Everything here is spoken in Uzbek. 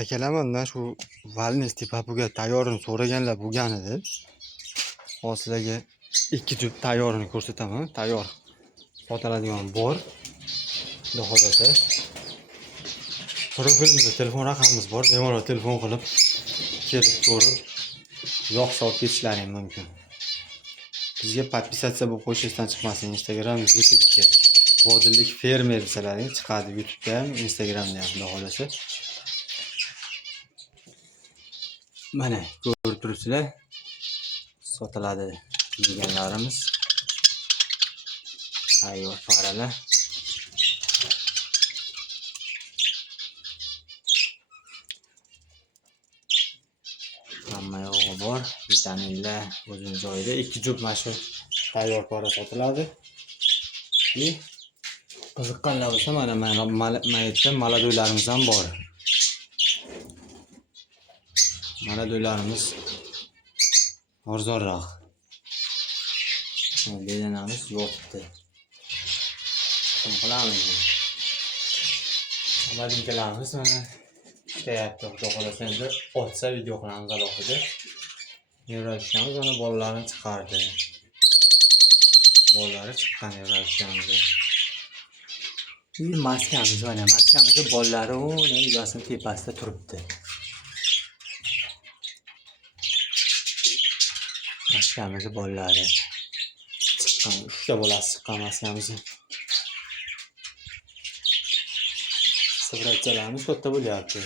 Akalar mandan shu valnes tepapuga tayyorini so'raganlar bo'lgan edi. Hozir sizlarga ikki juft tayyorini ko'rsataman. Tayyor sotiladigan bor. Xudo xolasa. Profilimizda telefon raqamimiz bor. Bemalol telefon qilib kelib ko'rib yoqsa olib ketishlaring mumkin. Bizga podpisatsiya bo'lib qo'yishingizdan chiqmasin. Instagram, YouTube'ga Vodillik fermer desalaring chiqadi. YouTube'da ham, Instagramda ham xudo xolasa. Mana ko'rib turibsizlar. Sotiladi deganlarimiz. Tayyor paralar. Hamma yog'i bor, vitaminlar o'zining joyida. Ikki juft mana shu tayyor para sotiladi. Qiziqqanlar bo'lsa mana maytda malado'ylarimiz ham bor. Malado'ylarimiz arzonroq. Belanamiz yotibdi. Nima qilamiz? Amalinkalarimiz mana ishlayapti. Xudo xolasa endi otsa video qilamiz alohida. Nevralishamiz mana bolalarni chiqardi. Bolalari chiqqan nevralishamiz. Maskamiz mana maskamizda bolalari o'ne egasining tepasida turibdi. Maskamizda bolalari chiqqan, 3 ta bolasi chiqqan maskamizda. Sibratchalarimiz katta bo'lyapti.